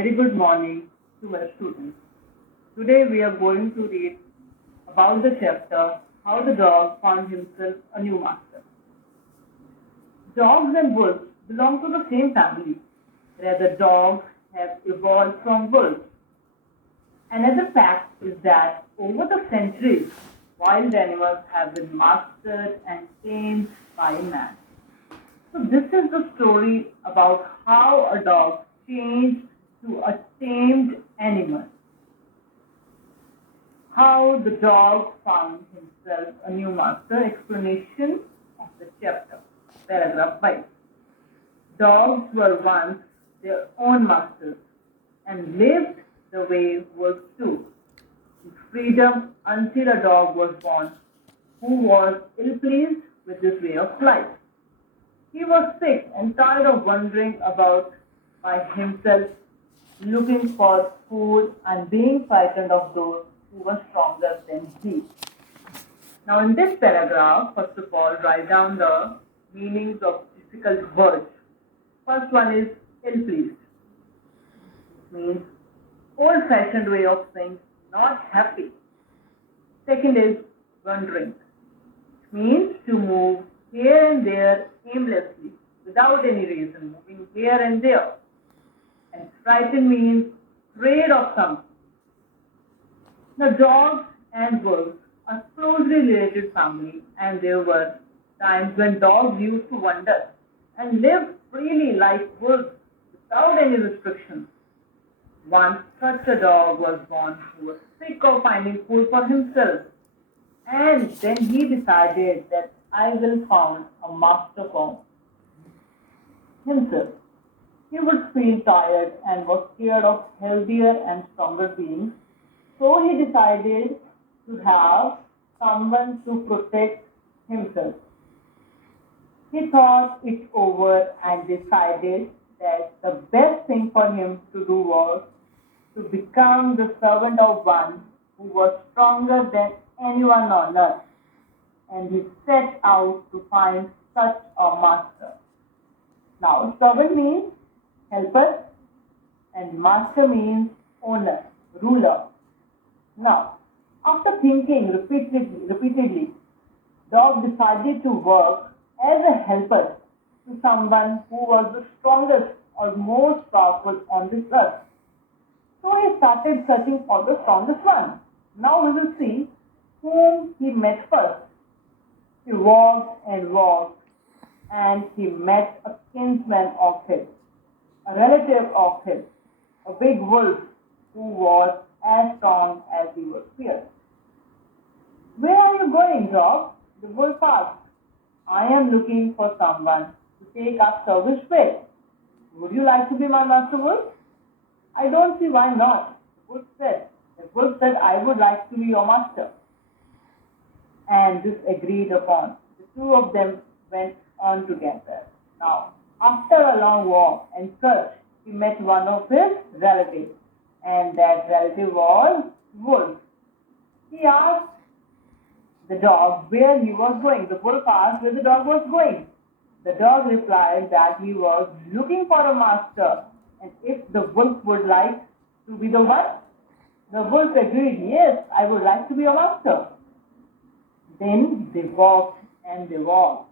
Very good morning to my students. Today we are going to read about the chapter How the Dog Found Himself a New Master. Dogs and wolves belong to the same family. Rather, dogs have evolved from wolves. Another fact is that over the centuries, wild animals have been mastered and tamed by man. So this is the story about how a dog changed to a tamed animal. How the dog found himself a new master. Explanation of the chapter. Paragraph 5. Dogs were once their own masters and lived the way wolves do, in freedom until a dog was born who was ill-pleased with this way of life. He was sick and tired of wandering about by himself, looking for food and being frightened of those who were stronger than he. Now, in this paragraph, first of all, write down the meanings of difficult words. First one is ill-pleased. It means old-fashioned way of saying not happy. Second is wandering. It means to move here and there aimlessly, without any reason, moving here and there. And frightened means afraid of something. Now, dogs and wolves are closely related family, and there were times when dogs used to wander and live freely like wolves without any restrictions. Once such a dog was born who was sick of finding food for himself, and then he decided that I will found a master for himself. He would feel tired and was scared of healthier and stronger beings, so he decided to have someone to protect himself. He thought it over and decided that the best thing for him to do was to become the servant of one who was stronger than anyone on earth, and he set out to find such a master. Now, servant means helper, and master means owner, ruler. Now, after thinking repeatedly, Dog decided to work as a helper to someone who was the strongest or most powerful on this earth. So he started searching for the strongest one. Now we will see whom he met first. He walked and walked, and he met a kinsman of his, a relative of his, a big wolf who was as strong as he was fierce. Where are you going, dog? The wolf asked. I am looking for someone to take our service with. Would you like to be my master wolf? I don't see why not, the wolf said. The wolf said, I would like to be your master. And this agreed upon. The two of them went on together. Now, after a long walk and search, he met one of his relatives, and that relative was Wolf. He asked the dog where he was going. The wolf asked where the dog was going. The dog replied that he was looking for a master, and if the wolf would like to be the one. The wolf agreed, yes, I would like to be a master. Then they walked and they walked,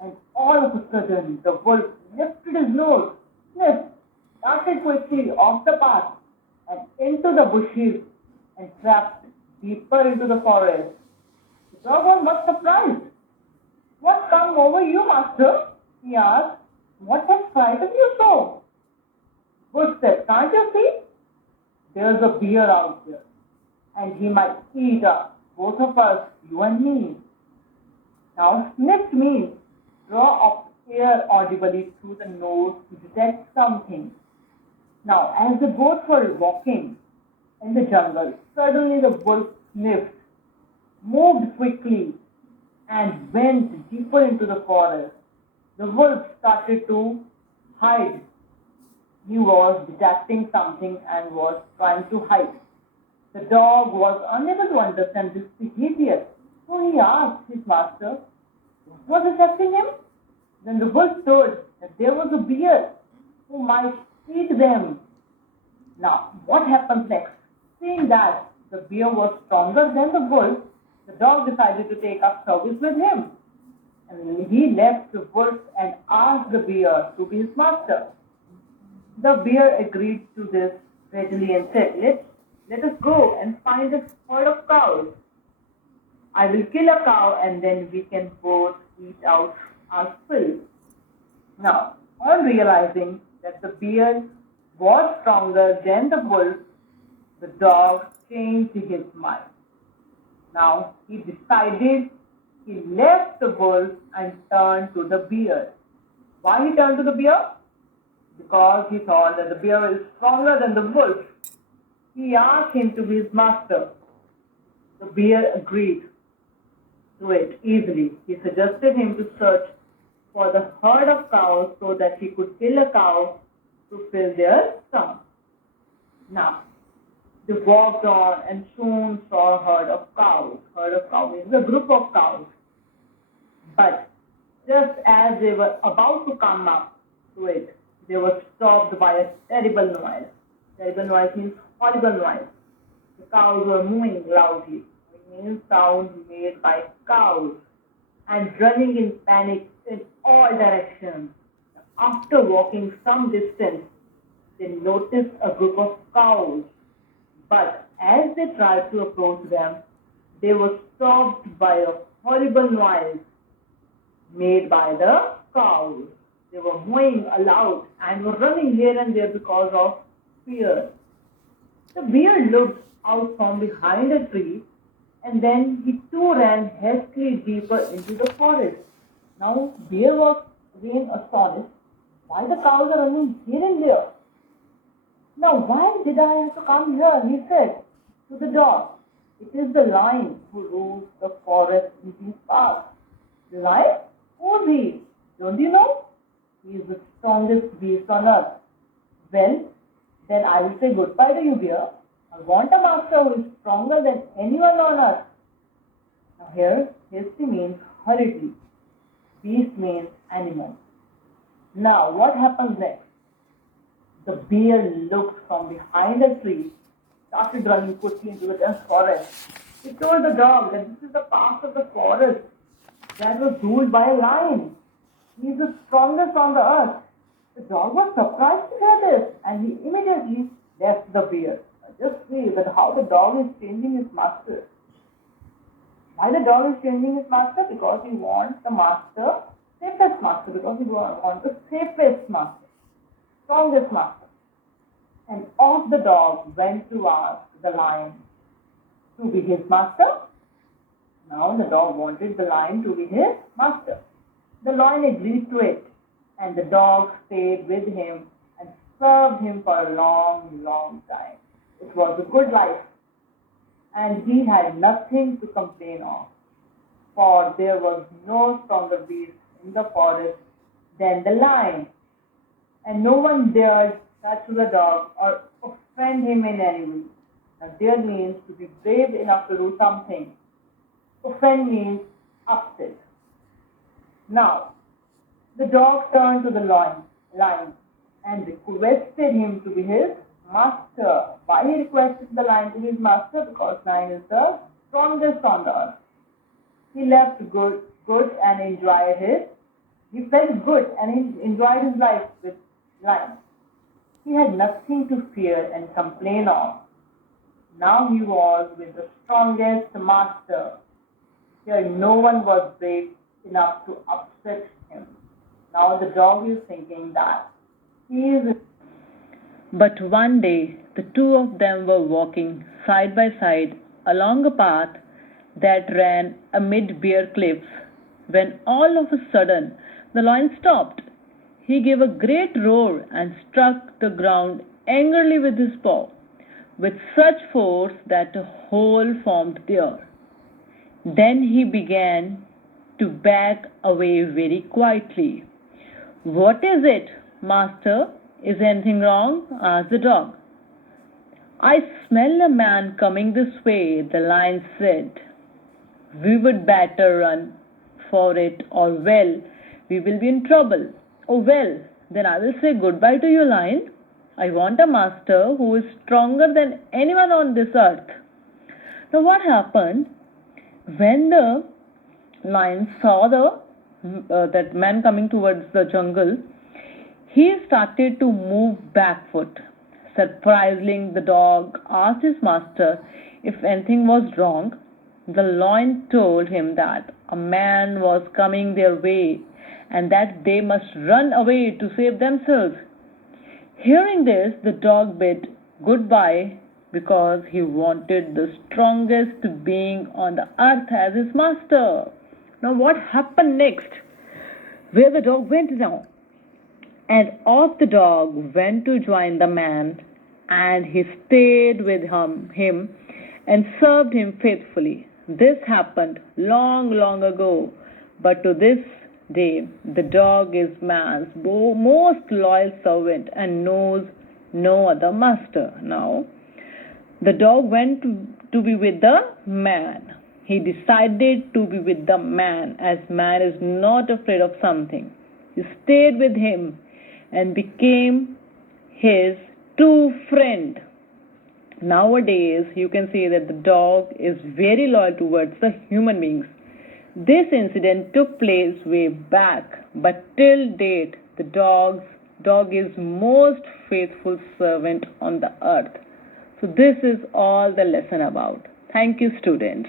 and all of a sudden the wolf lifted his nose, sniffed, started quickly off the path and into the bushes and trapped deeper into the forest. The dog was much surprised. What come over you, master? He asked. What has frightened you so? Wolf said, can't you see? There's a bear out there, and he might eat us, both of us, you and me. Now, sniff means draw up air audibly through the nose to detect something. Now, as the both were walking in the jungle, suddenly the wolf sniffed, moved quickly, and went deeper into the forest. The wolf started to hide. He was detecting something and was trying to hide. The dog was unable to understand this behavior, so he asked his master what was affecting him. Then the wolf told that there was a bear who might eat them. Now, what happens next? Seeing that the bear was stronger than the wolf, the dog decided to take up service with him. And he left the wolf and asked the bear to be his master. The bear agreed to this readily and said, let us go and find a herd of cows. I will kill a cow and then we can both eat out our fill. Now, on realizing that the bear was stronger than the wolf, the dog changed his mind. Now, he decided he left the wolf and turned to the bear. Why he turned to the bear? Because he thought that the bear is stronger than the wolf. He asked him to be his master. The bear agreed to it easily. He suggested him to search for the herd of cows so that he could kill a cow to fill their stomach. Now, they walked on and soon saw a herd of cows. Herd of cows means a group of cows. But just as they were about to come up to it, they were stopped by a terrible noise. Terrible noise means horrible noise. The cows were mooing loudly. It means sound made by cows and running in panic in all directions. After walking some distance, they noticed a group of cows. But as they tried to approach them, they were stopped by a horrible noise made by the cows. They were mooing aloud and were running here and there because of fear. The bear looked out from behind a tree and then he too ran hastily deeper into the forest. Now, bear was again astonished. Why the cows are running here and there? Now, why did I have to come here? He said to the dog. It is the lion who rules the forest in these parts. The lion? Who's he? Don't you know? He is the strongest beast on earth. Well, then I will say goodbye to you, dear. I want a master who is stronger than anyone on earth. Now here, hasty means hurriedly. Beast means animal. Now, what happens next? The bear looked from behind a tree, started running quickly into the dense forest. He told the dog that this is the path of the forest that was ruled by a lion. He is the strongest on the earth. The dog was surprised to hear this and he immediately left the bear. Just see that how the dog is changing his master. Why the dog is changing his master? Because he wants the master, safest master, because he wants the safest master, strongest master. And off the dog went to ask the lion to be his master. Now the dog wanted the lion to be his master. The lion agreed to it, and the dog stayed with him and served him for a long, long time. It was a good life, and he had nothing to complain of, for there was no stronger beast in the forest than the lion, and no one dared touch the dog or offend him in any way. Now, dare means to be brave enough to do something. Offend means upset. Now, the dog turned to the lion and requested him to be his master. Why he requested the lion to be his master? Because lion is the strongest on the earth. He left good and enjoyed he felt good and he enjoyed his life with lion. He had nothing to fear and complain of. Now he was with the strongest master. Here no one was brave enough to upset him. Now the dog is thinking that he is. But one day the two of them were walking side by side along a path that ran amid bare cliffs, when all of a sudden the lion stopped. He gave a great roar and struck the ground angrily with his paw, with such force that a hole formed there. Then he began to back away very quietly. What is it, master? Is anything wrong? Asked the dog. I smell a man coming this way, the lion said. We would better run for it, or well, we will be in trouble. Oh well, then I will say goodbye to you, lion. I want a master who is stronger than anyone on this earth. Now, what happened when the lion saw that man coming towards the jungle? He started to move backfoot. Surprisingly, the dog asked his master if anything was wrong. The lion told him that a man was coming their way and that they must run away to save themselves. Hearing this, the dog bid goodbye because he wanted the strongest being on the earth as his master. Now, what happened next? Where the dog went now? And off the dog went to join the man, and he stayed with him and served him faithfully. This happened long, long ago, but to this day, the dog is man's most loyal servant and knows no other master. Now, the dog went to be with the man. He decided to be with the man, as man is not afraid of something. He stayed with him and became his true friend. Nowadays, you can see that the dog is very loyal towards the human beings. This incident took place way back, but till date, the dog is most faithful servant on the earth. So this is all the lesson about. Thank you, students.